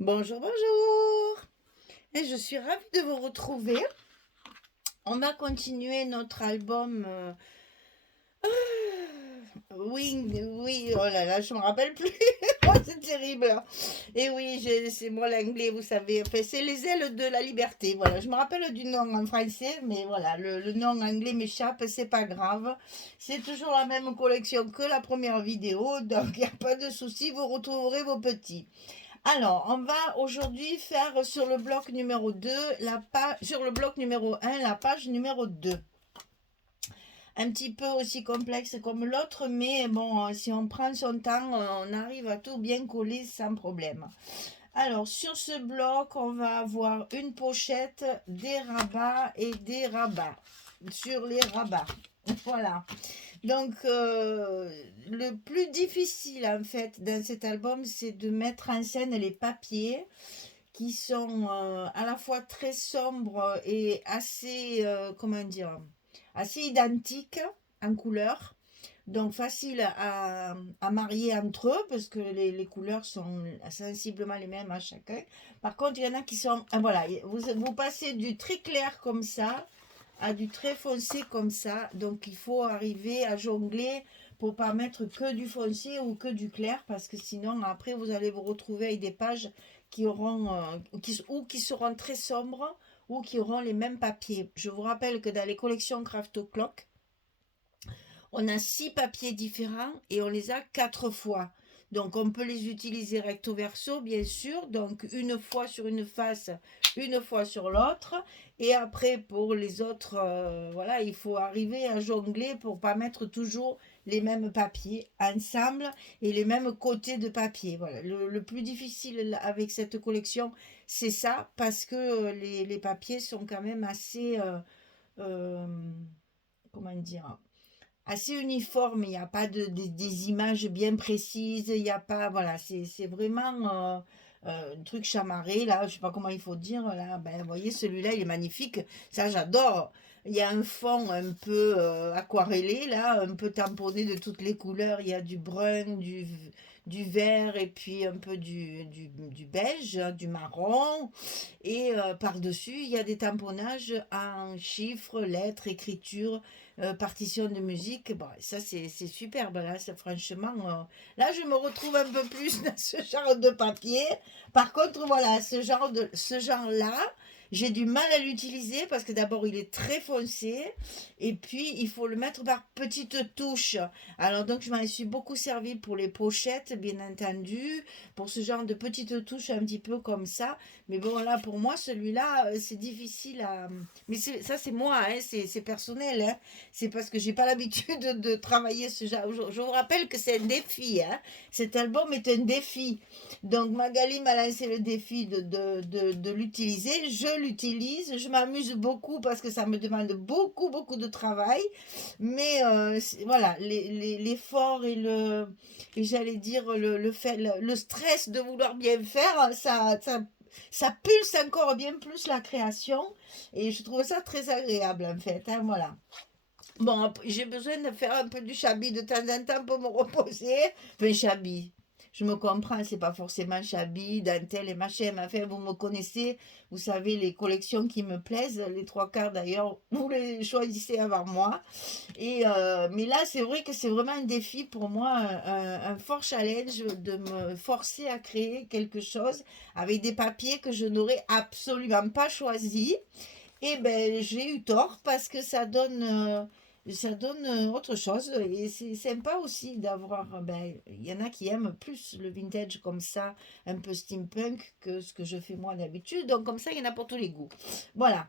Bonjour, bonjour. Et je suis ravie de vous retrouver. On va continuer notre album. Oui, oui, oh là là, je me rappelle plus. Oh, c'est terrible. Et oui, c'est moi l'anglais, vous savez. Enfin, c'est les ailes de la liberté. Voilà, je me rappelle du nom en français, mais voilà, le nom anglais m'échappe, c'est pas grave. C'est toujours la même collection que la première vidéo, donc il n'y a pas de souci, vous retrouverez vos petits. Alors, on va aujourd'hui faire sur le bloc numéro 2, sur le bloc numéro un, la page numéro 2. Un petit peu aussi complexe comme l'autre, mais bon, si on prend son temps, on arrive à tout bien coller sans problème. Alors, sur ce bloc, on va avoir une pochette, des rabats et des rabats. Sur les rabats. Voilà. Donc, le plus difficile en fait dans cet album, c'est de mettre en scène les papiers qui sont à la fois très sombres et assez, comment dire, assez identiques en couleur. Donc, facile à marier entre eux parce que les couleurs sont sensiblement les mêmes à chacun. Par contre, il y en a qui sont, voilà, vous passez du très clair comme ça à du très foncé comme ça. Donc il faut arriver à jongler pour pas mettre que du foncé ou que du clair parce que sinon après vous allez vous retrouver avec des pages qui auront ou qui seront très sombres ou qui auront les mêmes papiers. Je vous rappelle que dans les collections Craft O'Clock, on a 6 papiers différents et on les a 4 fois. Donc on peut les utiliser recto verso, bien sûr. Donc une fois sur une face, une fois sur l'autre. Et après pour les autres, voilà, il faut arriver à jongler pour pas mettre toujours les mêmes papiers ensemble et les mêmes côtés de papier. Voilà. Le plus difficile avec cette collection, c'est ça, parce que les papiers sont quand même assez, euh, comment dire, assez uniforme, il n'y a pas des images bien précises, il n'y a pas, voilà, c'est vraiment un truc chamarré, là, je sais pas comment il faut dire, là, ben, vous voyez, celui-là, il est magnifique, ça j'adore. Il y a un fond un peu aquarellé, là, un peu tamponné de toutes les couleurs, il y a du brun, du vert et puis un peu du beige, hein, du marron. Et par-dessus, il y a des tamponnages en chiffres, lettres, écritures, partition de musique. Bon, ça, c'est superbe. Là, franchement, là, je me retrouve un peu plus dans ce genre de papier. Par contre, voilà, ce genre-là, j'ai du mal à l'utiliser parce que d'abord, il est très foncé. Et puis, il faut le mettre par petites touches. Alors, donc, je m'en suis beaucoup servi pour les pochettes, bien entendu, pour ce genre de petites touches un petit peu comme ça. Mais bon, là, pour moi, celui-là, c'est difficile à. Mais ça, c'est moi, hein, c'est personnel. Hein. C'est parce que j'ai pas l'habitude de travailler ce genre. Je vous rappelle que c'est un défi. Hein. Cet album est un défi. Donc, Magali m'a lancé le défi de l'utiliser. Je l'utilise. Je m'amuse beaucoup parce que ça me demande beaucoup, beaucoup de travail. Mais voilà, l'effort et j'allais dire le stress de vouloir bien faire, ça pulse encore bien plus la création et je trouve ça très agréable en fait. Hein, voilà. Bon, j'ai besoin de faire un peu du chabi de temps en temps pour me reposer. Enfin, chabi. Je me comprends, c'est pas forcément chabi, dentelle et machin, mais enfin, vous me connaissez, vous savez les collections qui me plaisent, les 3 quarts d'ailleurs, vous les choisissez avant moi. Mais là, c'est vrai que c'est vraiment un défi pour moi, un fort challenge de me forcer à créer quelque chose avec des papiers que je n'aurais absolument pas choisis. Et ben, j'ai eu tort parce que ça donne autre chose. Et c'est sympa aussi d'avoir. Ben, il y en a qui aiment plus le vintage comme ça, un peu steampunk, que ce que je fais moi d'habitude. Donc, comme ça, il y en a pour tous les goûts. Voilà.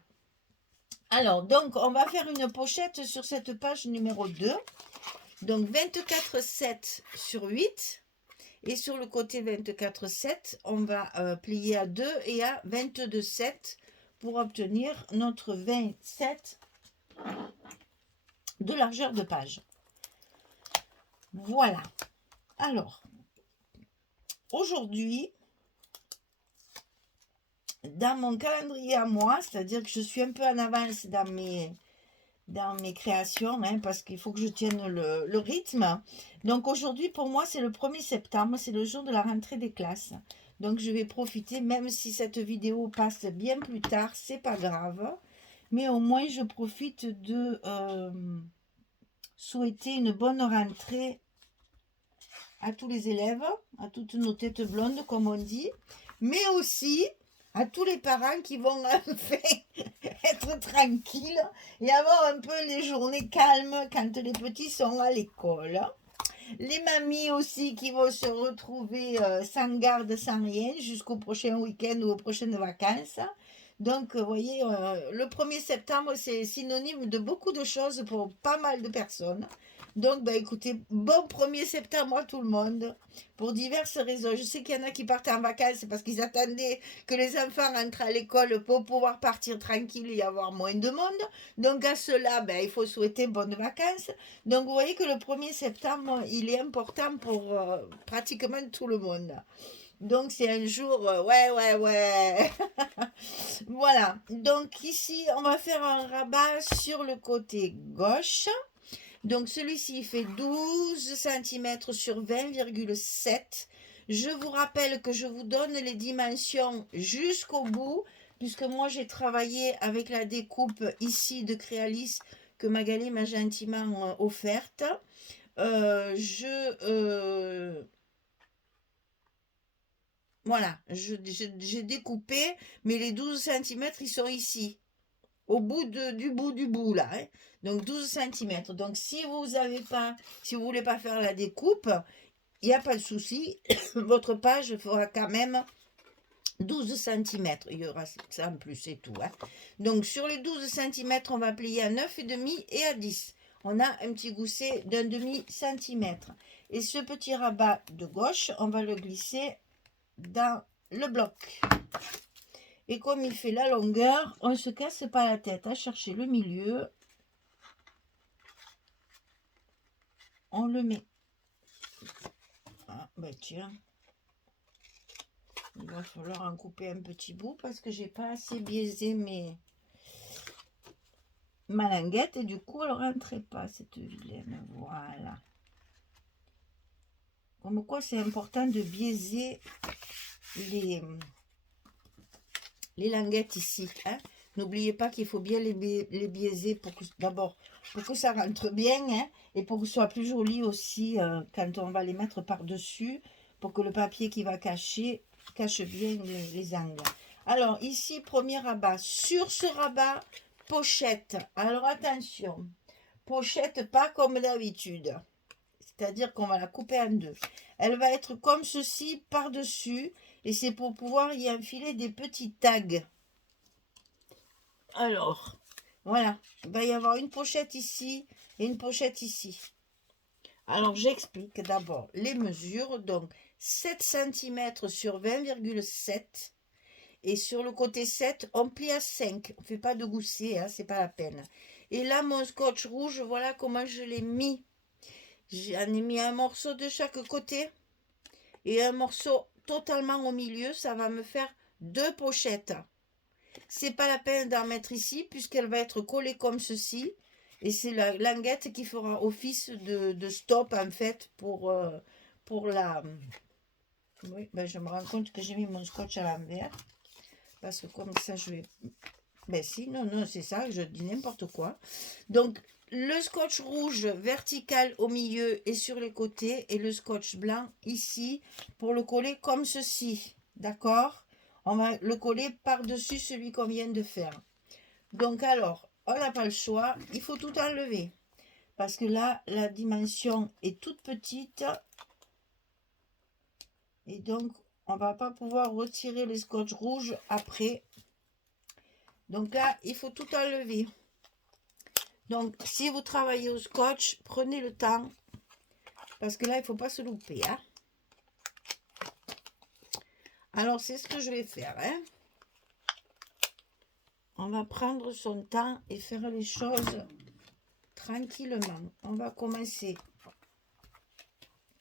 Alors, donc, on va faire une pochette sur cette page numéro 2. Donc, 24,7 sur 8. Et sur le côté 24,7, on va plier à 2 et à 22,7 pour obtenir notre 27 de largeur de page. Voilà. Alors, aujourd'hui, dans mon calendrier à moi, c'est-à-dire que je suis un peu en avance dans mes créations, hein, parce qu'il faut que je tienne le rythme. Donc aujourd'hui, pour moi, c'est le 1er septembre, c'est le jour de la rentrée des classes. Donc je vais profiter, même si cette vidéo passe bien plus tard, c'est pas grave. Mais au moins je profite de souhaiter une bonne rentrée à tous les élèves, à toutes nos têtes blondes comme on dit, mais aussi à tous les parents qui vont enfin être tranquilles et avoir un peu les journées calmes quand les petits sont à l'école. Les mamies aussi qui vont se retrouver sans garde, sans rien, jusqu'au prochain week-end ou aux prochaines vacances. Donc, vous voyez, le 1er septembre, c'est synonyme de beaucoup de choses pour pas mal de personnes. Donc, ben, écoutez, bon 1er septembre à tout le monde, pour diverses raisons. Je sais qu'il y en a qui partent en vacances parce qu'ils attendaient que les enfants rentrent à l'école pour pouvoir partir tranquille et y avoir moins de monde. Donc, à cela, ben, il faut souhaiter bonnes vacances. Donc, vous voyez que le 1er septembre, il est important pour pratiquement tout le monde. Donc, c'est un jour, ouais. Voilà. Donc, ici, on va faire un rabat sur le côté gauche. Donc, celui-ci fait 12 cm sur 20,7. Je vous rappelle que je vous donne les dimensions jusqu'au bout, puisque moi, j'ai travaillé avec la découpe ici de Créalis que Magali m'a gentiment offerte. Voilà, j'ai découpé, mais les 12 cm, ils sont ici, au bout du bout, là. Hein. Donc 12 cm. Donc si vous voulez pas faire la découpe, il n'y a pas de souci. Votre page fera quand même 12 cm. Il y aura ça en plus, c'est tout. Hein. Donc sur les 12 cm, on va plier à 9,5 et à 10. On a un petit gousset d'un demi-centimètre. Et ce petit rabat de gauche, on va le glisser dans le bloc. Et comme il fait la longueur, on ne se casse pas la tête à chercher le milieu. On le met. Ah, ben tiens. Il va falloir en couper un petit bout parce que j'ai pas assez biaisé ma languette et du coup elle ne rentrait pas cette vilaine. Voilà. Comme quoi c'est important de biaiser les languettes ici. Hein. N'oubliez pas qu'il faut bien les biaiser pour que d'abord pour que ça rentre bien hein, et pour que ce soit plus joli aussi quand on va les mettre par-dessus pour que le papier qui va cache bien les angles. Alors ici, premier rabat. Sur ce rabat, pochette. Alors attention, pochette pas comme d'habitude. C'est-à-dire qu'on va la couper en deux. Elle va être comme ceci par-dessus et c'est pour pouvoir y enfiler des petits tags. Alors, voilà, il va y avoir une pochette ici et une pochette ici. Alors, j'explique d'abord les mesures. Donc, 7 cm sur 20,7 et sur le côté 7, on plie à 5. On ne fait pas de gousset, hein, c'est pas la peine. Et là, mon scotch rouge, voilà comment je l'ai mis. J'en ai mis un morceau de chaque côté et un morceau totalement au milieu. Ça va me faire 2 pochettes. C'est pas la peine d'en mettre ici puisqu'elle va être collée comme ceci. Et c'est la languette qui fera office de stop en fait pour la... Oui, ben je me rends compte que j'ai mis mon scotch à l'envers. Parce que comme ça je vais... Ben si, non, c'est ça, je dis n'importe quoi. Donc le scotch rouge vertical au milieu et sur les côtés. Et le scotch blanc ici pour le coller comme ceci. D'accord ? On va le coller par-dessus celui qu'on vient de faire. Donc alors, on n'a pas le choix, il faut tout enlever. Parce que là, la dimension est toute petite. Et donc, on ne va pas pouvoir retirer les scotch rouges après. Donc là, il faut tout enlever. Donc, si vous travaillez au scotch, prenez le temps. Parce que là, il ne faut pas se louper. Hein. Alors, c'est ce que je vais faire. Hein. On va prendre son temps et faire les choses tranquillement. On va commencer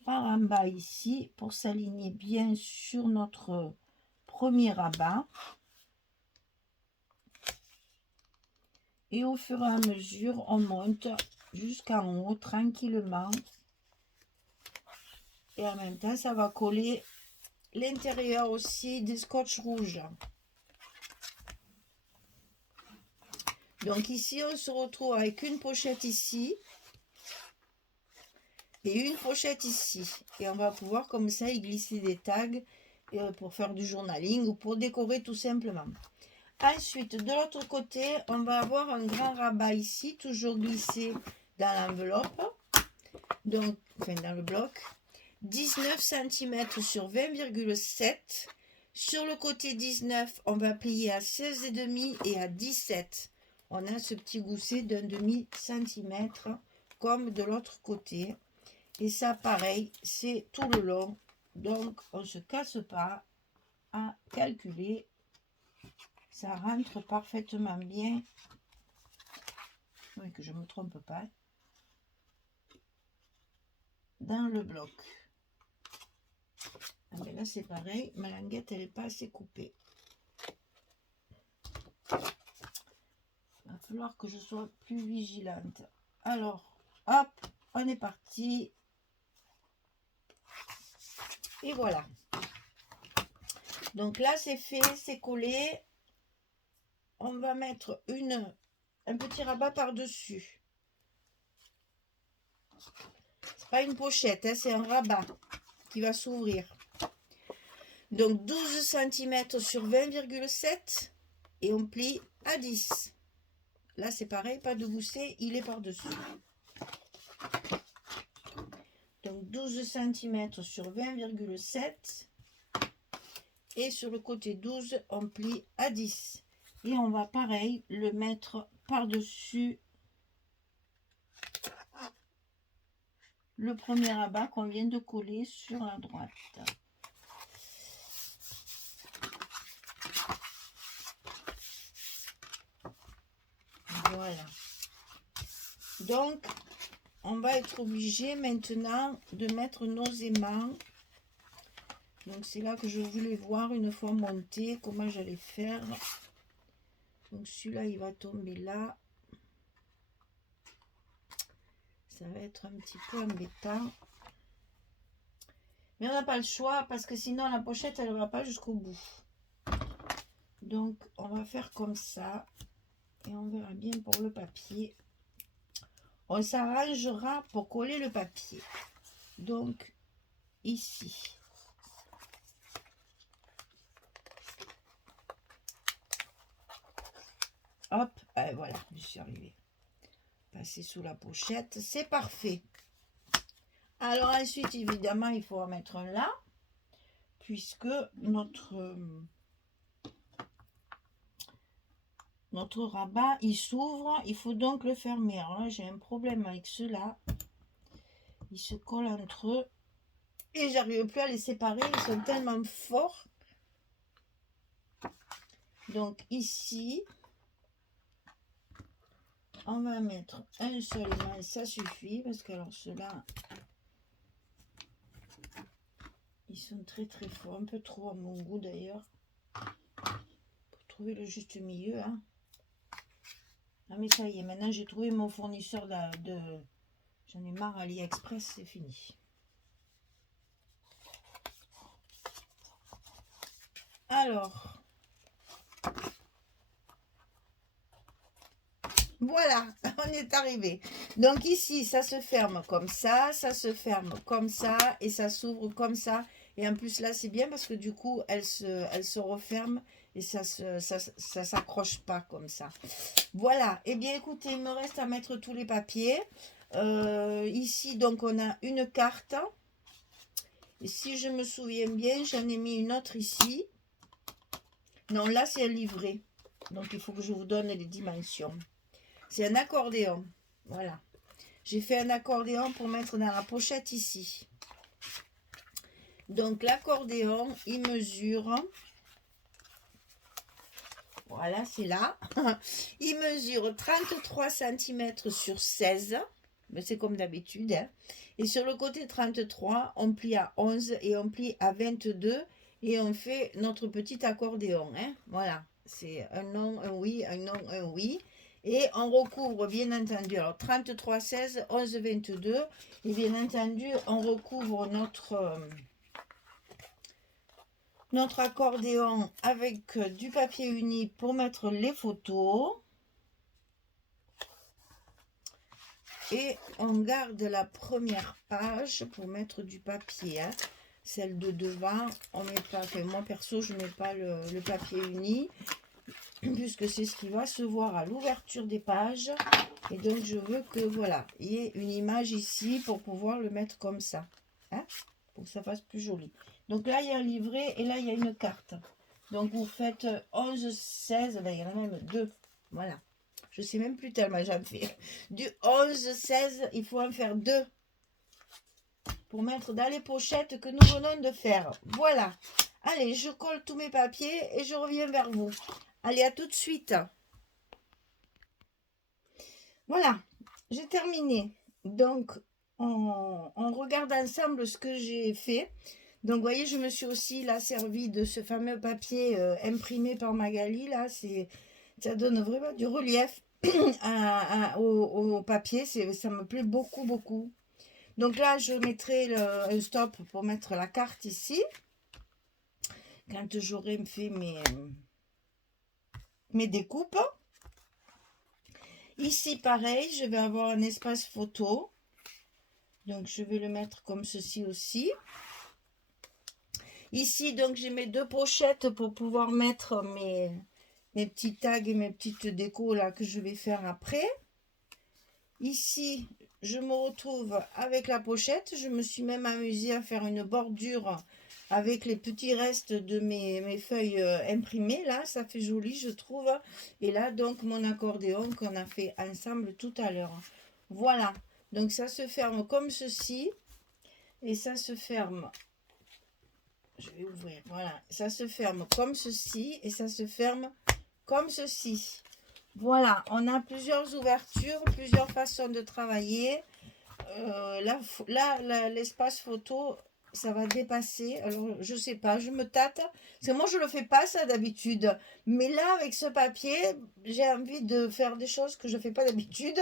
par en bas ici pour s'aligner bien sur notre premier rabat. Et au fur et à mesure, on monte jusqu'en haut tranquillement. Et en même temps, ça va coller l'intérieur aussi des scotch rouges. Donc ici, on se retrouve avec une pochette ici et une pochette ici. Et on va pouvoir comme ça y glisser des tags pour faire du journaling ou pour décorer tout simplement. Ensuite, de l'autre côté, on va avoir un grand rabat ici, toujours glissé dans l'enveloppe, donc enfin dans le bloc. 19 cm sur 20,7. Sur le côté 19, on va plier à 16,5 et à 17. On a ce petit gousset d'un demi-centimètre comme de l'autre côté. Et ça, pareil, c'est tout le long. Donc, on ne se casse pas à calculer. Ça rentre parfaitement bien. Oui, que je ne me trompe pas. Dans le bloc. Ah ben là, c'est pareil. Ma languette, elle n'est pas assez coupée. Il va falloir que je sois plus vigilante. Alors, hop, on est parti. Et voilà. Donc là, c'est fait, c'est collé. On va mettre un petit rabat par-dessus. C'est pas une pochette, hein, c'est un rabat qui va s'ouvrir. Donc 12 cm sur 20,7 et on plie à 10. Là, c'est pareil, pas de gousset, il est par-dessus. Donc 12 cm sur 20,7 et sur le côté 12, on plie à 10. Et on va pareil le mettre par-dessus le premier rabat qu'on vient de coller sur la droite. Voilà. Donc, on va être obligé maintenant de mettre nos aimants. Donc, c'est là que je voulais voir une fois monté comment j'allais faire. Donc, celui-là, il va tomber là. Ça va être un petit peu embêtant. Mais on n'a pas le choix parce que sinon, la pochette, elle ne va pas jusqu'au bout. Donc, on va faire comme ça. Et on verra bien pour le papier. On s'arrangera pour coller le papier. Donc, ici. Hop, voilà, je suis arrivée. Passer sous la pochette, c'est parfait. Alors ensuite, évidemment, il faut en mettre un là, puisque notre rabat, il s'ouvre, il faut donc le fermer. Alors là, j'ai un problème avec ceux-là. Ils se collent entre eux et j'arrive plus à les séparer, ils sont tellement forts. Donc ici, on va mettre un seul aimant, ça suffit, parce que alors ceux-là, ils sont très très forts, un peu trop à mon goût d'ailleurs. Pour trouver le juste milieu, hein. Ah mais ça y est, maintenant j'ai trouvé mon fournisseur de... J'en ai marre, AliExpress, c'est fini. Alors, voilà, on est arrivé. Donc ici, ça se ferme comme ça se ferme comme ça, et ça s'ouvre comme ça. Et en plus là, c'est bien parce que du coup, elle se referme et ça s'accroche pas comme ça. Voilà, et bien écoutez, il me reste à mettre tous les papiers. Ici, donc, on a une carte. Et si je me souviens bien, j'en ai mis une autre ici. Non, là, c'est un livret. Donc, il faut que je vous donne les dimensions. C'est un accordéon. Voilà. J'ai fait un accordéon pour mettre dans la pochette ici. Donc, l'accordéon, il mesure... Voilà, c'est là. Il mesure 33 cm sur 16. Mais c'est comme d'habitude. Hein. Et sur le côté 33, on plie à 11 et on plie à 22. Et on fait notre petit accordéon. Hein. Voilà. C'est un non, un oui, un non, un oui. Et on recouvre, bien entendu, alors 33, 16, 11, 22. Et bien entendu, on recouvre notre notre accordéon avec du papier uni pour mettre les photos. Et on garde la première page pour mettre du papier. Hein. Celle de devant, on met pas, enfin, moi perso, je mets pas le papier uni, puisque c'est ce qui va se voir à l'ouverture des pages. Et donc, je veux que, voilà, il y ait une image ici pour pouvoir le mettre comme ça. Hein, pour que ça fasse plus joli. Donc là, il y a un livret et là, il y a une carte. Donc, vous faites 11, 16, là, il y en a même 2. Voilà. Je sais même plus tellement j'en fais. Du 11, 16, il faut en faire 2 pour mettre dans les pochettes que nous venons de faire. Voilà. Allez, je colle tous mes papiers et je reviens vers vous. Allez, à tout de suite. Voilà, j'ai terminé. Donc, on regarde ensemble ce que j'ai fait. Donc, vous voyez, je me suis aussi là servi de ce fameux papier imprimé par Magali. Là, ça donne vraiment du relief au papier. Ça me plaît beaucoup, beaucoup. Donc là, je mettrai un stop pour mettre la carte ici. Quand j'aurai fait mes découpes. Ici, pareil, je vais avoir un espace photo. Donc, je vais le mettre comme ceci aussi. Ici, donc, j'ai mes 2 pochettes pour pouvoir mettre mes petits tags et mes petites décos là que je vais faire après. Ici, je me retrouve avec la pochette. Je me suis même amusée à faire une bordure avec les petits restes de mes feuilles imprimées. Là, ça fait joli, je trouve. Et là, donc, mon accordéon qu'on a fait ensemble tout à l'heure. Voilà. Donc, ça se ferme comme ceci. Et ça se ferme. Je vais ouvrir. Voilà. Ça se ferme comme ceci. Et ça se ferme comme ceci. Voilà, on a plusieurs ouvertures, plusieurs façons de travailler. L'espace photo, ça va dépasser. Alors, je sais pas, je me tâte. Parce que moi, je le fais pas ça d'habitude. Mais là, avec ce papier, j'ai envie de faire des choses que je fais pas d'habitude.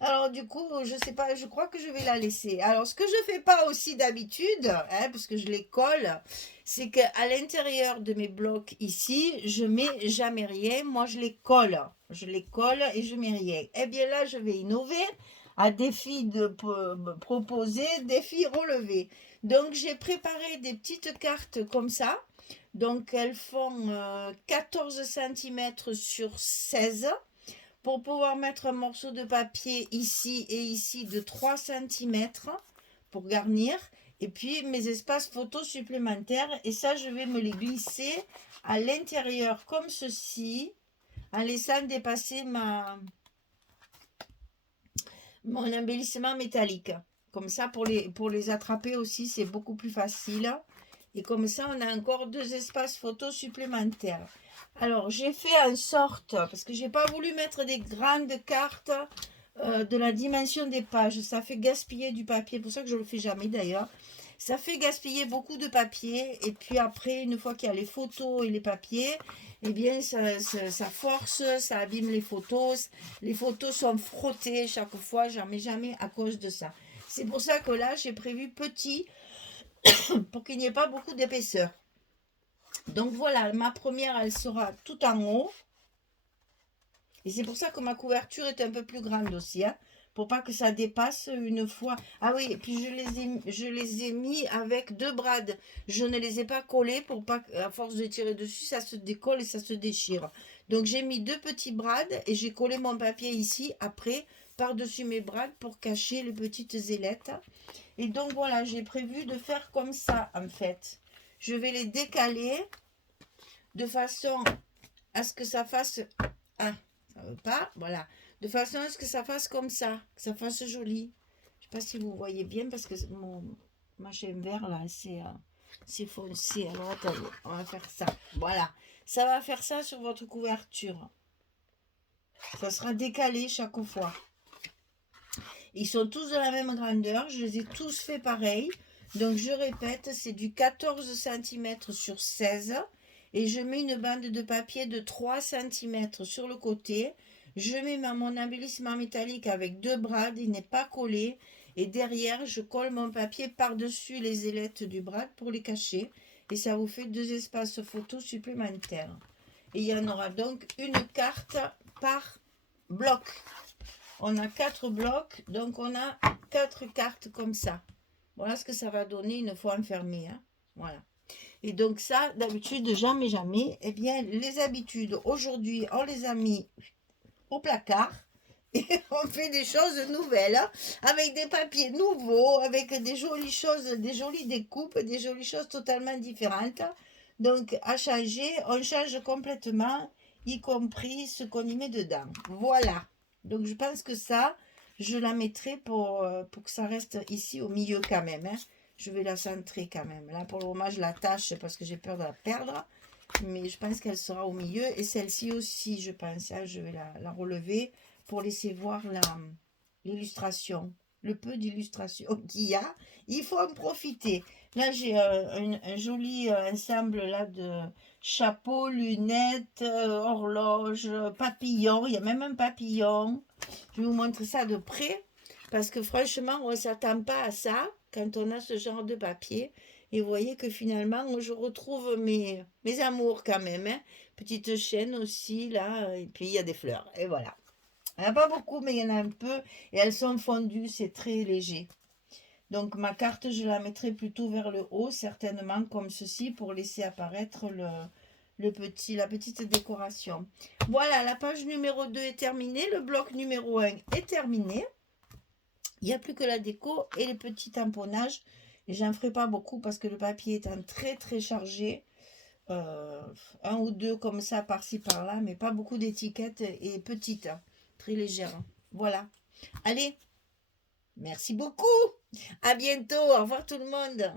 Alors, du coup, je sais pas, je crois que je vais la laisser. Alors, ce que je fais pas aussi d'habitude, hein, parce que je les colle, c'est qu'à l'intérieur de mes blocs ici, je mets jamais rien. Moi, je les colle. Je les colle et je mets rien. Eh bien là, je vais innover à défi de proposer, défi relevé. Donc, j'ai préparé des petites cartes comme ça. Donc, elles font 14 cm sur 16 pour pouvoir mettre un morceau de papier ici et ici de 3 cm pour garnir. Et puis, mes espaces photos supplémentaires. Et ça, je vais me les glisser à l'intérieur comme ceci, en laissant dépasser mon embellissement métallique. Comme ça, pour les attraper aussi, c'est beaucoup plus facile. Et comme ça, on a encore 2 espaces photos supplémentaires. Alors, j'ai fait en sorte, parce que j'ai pas voulu mettre des grandes cartes de la dimension des pages. Ça fait gaspiller du papier. C'est pour ça que je le fais jamais d'ailleurs. Ça fait gaspiller beaucoup de papier. Et puis après, une fois qu'il y a les photos et les papiers, eh bien, ça force, ça abîme les photos. Les photos sont frottées chaque fois. J'en mets jamais à cause de ça. C'est pour ça que là, j'ai prévu petit pour qu'il n'y ait pas beaucoup d'épaisseur. Donc voilà, ma première, elle sera tout en haut. Et c'est pour ça que ma couverture est un peu plus grande aussi, hein, pour pas que ça dépasse une fois. Ah oui, et puis je les ai mis avec 2 brades. Je ne les ai pas collés pour pas qu'à force de tirer dessus, ça se décolle et ça se déchire. Donc j'ai mis 2 petits brades et j'ai collé mon papier ici, après, par-dessus mes brades pour cacher les petites ailettes. Et donc voilà, j'ai prévu de faire comme ça en fait. Je vais les décaler de façon à ce que ça fasse... Ah, ça veut pas, voilà. De façon à ce que ça fasse comme ça, que ça fasse joli. Je sais pas si vous voyez bien parce que mon machin vert là, c'est foncé. Alors attendez, on va faire ça. Voilà, ça va faire ça sur votre couverture. Ça sera décalé chaque fois. Ils sont tous de la même grandeur, je les ai tous fait pareil. Donc je répète, c'est du 14 cm sur 16 et je mets une bande de papier de 3 cm sur le côté. Je mets mon embellissement métallique avec 2 brades, il n'est pas collé. Et derrière, je colle mon papier par-dessus les ailettes du brad pour les cacher. et ça vous fait 2 espaces photos supplémentaires. Et il y en aura donc une carte par bloc. On a 4 blocs, donc on a 4 cartes comme ça. Voilà ce que ça va donner une fois enfermé. Hein. Voilà. Et donc ça, d'habitude, jamais, eh bien, les habitudes, aujourd'hui, on les a mis au placard. Et on fait des choses nouvelles, hein, avec des papiers nouveaux, avec des jolies choses, des jolies découpes, des jolies choses totalement différentes. Donc, à changer, on change complètement, y compris ce qu'on y met dedans. Voilà. Donc, je pense que ça, je la mettrai pour que ça reste ici au milieu quand même. Hein. Je vais la centrer quand même. Là, pour le moment, je l'attache parce que j'ai peur de la perdre. Mais je pense qu'elle sera au milieu. Et celle-ci aussi, je pense. Hein, je vais la relever pour laisser voir l'illustration, le peu d'illustration qu'il y a. Il faut en profiter. Là, j'ai un joli ensemble là de chapeaux, lunettes, horloges, papillons. Il y a même un papillon. Je vais vous montrer ça de près parce que franchement, on ne s'attend pas à ça quand on a ce genre de papier. Et vous voyez que finalement, je retrouve mes amours quand même. Hein. Petite chaîne aussi, là. Et puis, il y a des fleurs. Et voilà. Il n'y en a pas beaucoup, mais il y en a un peu. Et elles sont fondues, c'est très léger. Donc ma carte, je la mettrai plutôt vers le haut, certainement comme ceci, pour laisser apparaître la petite décoration. Voilà, la page numéro 2 est terminée. Le bloc numéro 1 est terminé. Il n'y a plus que la déco et les petits tamponnages. Et j'en ferai pas beaucoup parce que le papier est très très chargé. Un ou deux comme ça par-ci par-là, mais pas beaucoup d'étiquettes et petites, hein, très légères. Voilà. Allez, merci beaucoup. À bientôt. Au revoir tout le monde.